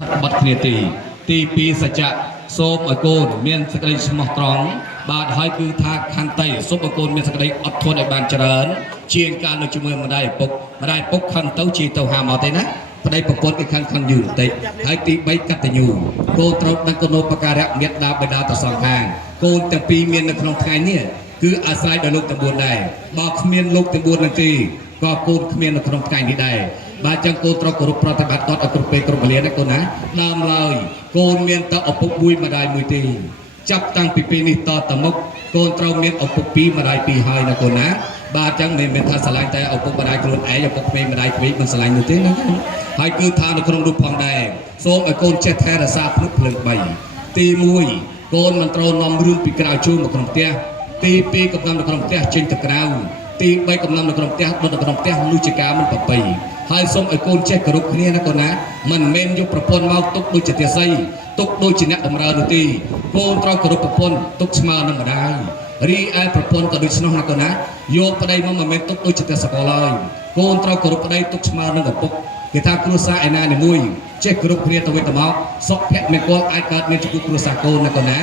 บัดគ្នាទី2សច្ចៈសូមឲ្យកូនមានសេចក្តីស្មោះត្រង់បាទហើយគឺថាខន្តីសូមឲ្យកូនមានសេចក្តីអត់ធន់ឲ្យបានច្រើនជាងការនៅជាមួយម្ដាយឪពុកខឹងទៅជាទៅហាមកទេណាប្តីប្រពន្ធគេខឹងយូរបន្តិចហើយទី3កតញ្ញូកូនត្រូវដឹងគុណូបការៈមេត្តាបិតាទៅសងខាងកូនទាំងពីរមាននៅក្នុងថ្ងៃនេះគឺអាស្រ័យដល់លោកទាំង4ដែរបើគ្មានលោកទាំង4នោះទេក៏កូនគ្មាននៅក្នុងថ្ងៃនេះដែរបាទចឹងកូនត្រូវគោរពប្រតិបត្តិគាត់ឲ្យគ្រប់ពេលគ្រប់វេលាណាកូនណាដើមឡើយកូនមានតែឪពុកមួយម្ដាយមួយទេចាប់តាំងពីពេលនេះតទៅមុខកូនត្រូវមានឪពុក2ម្ដាយ2ហើយណាកូនណាបាទចឹងមិនមែនថាស្រឡាញ់តែឪពុកម្ដាយខ្លួនឯងឪពុកក្មេងម្ដាយក្មេងមិនស្រឡាញ់នោះទេណាហើយគឺថានៅក្នុងរូបផងដែរសូមឲ្យកូនចេះថែរក្សាភ្នែកភ្លើង3ទី1កូនមិនត្រូវនាំរឿងពីក្រៅចូលមកក្នុងផ្ទះទី2កំណំនៅក្នុងផ្ទះចេញទៅក្រៅទី3កំណំនៅក្នុងផ្ទះដុតនៅក្នុងផ្ទះនោះជាការមិនប្រពៃហើយសូមឲ្យកូនចេះគោរពគ្នាណាកូនណាមិនមែនយកប្រពន្ធមកទុកដូចជាទាស័យទុកដូចជាអ្នកតម្រើនោះទេកូនត្រូវគោរពប្រពន្ធទុកស្មើនឹងម្ដាយរីឯប្រពន្ធក៏ដូចនោះណាកូនណាយកប្តីមកមិនមែនទុកដូចជាទាសកលហើយកូនត្រូវគោរពប្តីទុកស្មើនឹងឪពុកគេថាគ្រួសារឯណានីមួយចេះគោរពគ្នាទៅវិញទៅមកសុខភមង្គលអាចកើតមានចំពោះគ្រួសារកូនណាកូនណា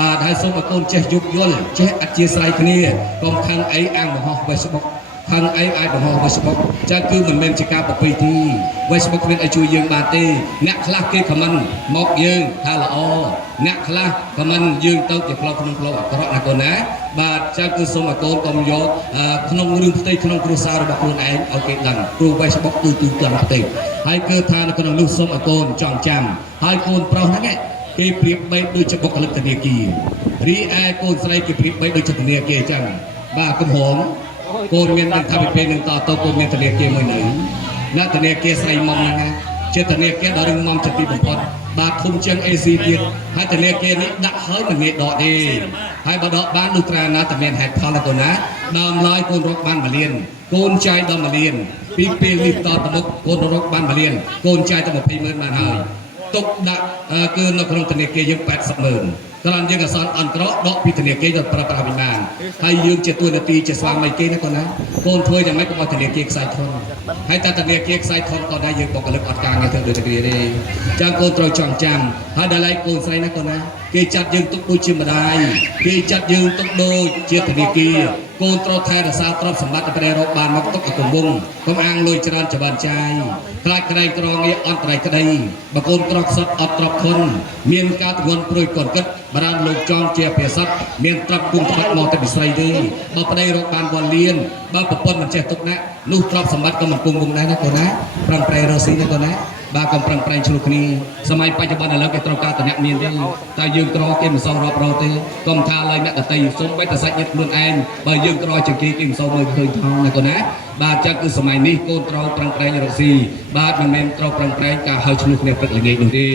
បាទហើយសូមឲ្យកូនចេះយោគយល់ចេះអធ្យាស្រ័យគ្នាកុំខឹងអីអាំងបង្ហោះ Facebook ខឹងអីអាចបង្ហោះ Facebook ចាគឺមិនមែនជាការប្រពៃទេ Facebook គ្មានឲ្យជួយយើងបានទេអ្នកខ្លះគេខមមិនមកយើងថាល្អអ្នកខ្លះខមមិនយើងទៅជាផ្លូវក្នុងផ្លូវអាក្រក់ណាកូនណាបាទចាគឺសូមឲ្យកូនកុំយកក្នុងរឿងផ្ទៃក្នុងគ្រួសាររបស់ខ្លួនឯងឲ្យគេដឹងព្រោះ Facebook ទូទាំងផ្ទៃហើយគឺថានៅក្នុងនោះសូមឲ្យកូនចងចាំហើយកូនប្រុសហ្នឹងគេប្រៀបបីដូចជាបុគ្គលិកធនាគាររីឯកូនស្រីគេប្រៀបបីដូចជាធនាគារអញ្ចឹងបាទកំហងកូនមានដឹងថាពីពេលនឹងតទៅកូនមានធនាគារមួយនៅណាធនាគារស្រីមុំហ្នឹងណាជាធនាគារដ៏រឹងមាំជាទីបំផុតបាទធំជាង AC ទៀតហើយធនាគារនេះដាក់ហើយមិនងាយដកទេហើយបើដកបាននោះត្រាណាតែមានហេតុផលទៅណាដើមឡើយកូនរកបាន1លានកូនចាយដល់1លានពីពេលនេះតទៅមុខកូនរកបាន1លានកូនចាយទៅ200000បានហើយទុកដាក់គឺនៅក្នុងធនាគារយើង800,000គ្រាន់យើងអសន្នអន្តរដកពីធនាគារទៅប្រើប្រាស់វិញបានហើយយើងជាទួនាទីជាស្វាមីគេណាកូនណាកូនធ្វើយ៉ាងម៉េចកុំឲ្យធនាគារខ្សែធនហើយតែធនាគារខ្សែធនក៏ដែរយើងបុគ្គលិកអត់ការងារធ្វើដូចគ្នាទេចាំកូនត្រូវចងចាំហើយដល់ឡែកកូនស្រីណាកូនណាគេចាត់យើងទុកដូចជាម្ដាយគេចាត់យើងទុកដូចជាធនាគារកូនត្រូវថែរក្សាទ្រព្យសម្បត្តិដែលរកបានមកទុកឲ្យគង់វង្សកុំអាងលុយច្រើនច្បានចាយខ្លាចក្រែងក្រងារអន្តរក្តីបើកូនក្រខ្សត់អត់ទ្រព្យធនមានការទង្វើព្រួយកូនគិតបានលោកចង់ជាភាសាមានទ្រព្យគុំថ្នាក់មកទៅពីស្រីទេបើប្តីរកបាន1លានបើប្រពន្ធមិនចេះទុកណានោះទ្រព្យសម្បត្តិក៏មិនគង់វង្សដែរណាកូនណាប្រឹងប្រែងរកស៊ីណាកូនណាបាទកំប្រឹងប្រែងឆ្លុះគ្នាសម័យបច្ចុប្បន្នឥឡូវគេត្រូវការតំណមានទេតែយើងក្រគេមិនសូវរាប់រកទេកុំថាឡើយអ្នកដតីសូមបែបតែសាច់ញាតិខ្លួនឯងបើយើងក្រជាងគេមិនសូវមើលឃើញថងណាកូនណាបាទចឹងគឺសម័យនេះកូនត្រូវប្រឹងប្រែងរកស៊ីបាទមិនមែនត្រូវប្រឹងប្រែងការហៅឆ្លុះគ្នាព្រឹកល្ងាចនោះទេ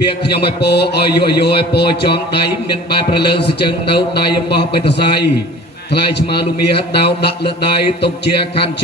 ពាក្យខ្ញុំឲ្យពោឲ្យយោឲ្យពោចំដៃមានបែបប្រលើងសជឹងនៅដៃរបស់បេតសៃថ្លៃឆ្មាលូមៀដោដាក់លើដៃទុកជាខាន់ជ័យ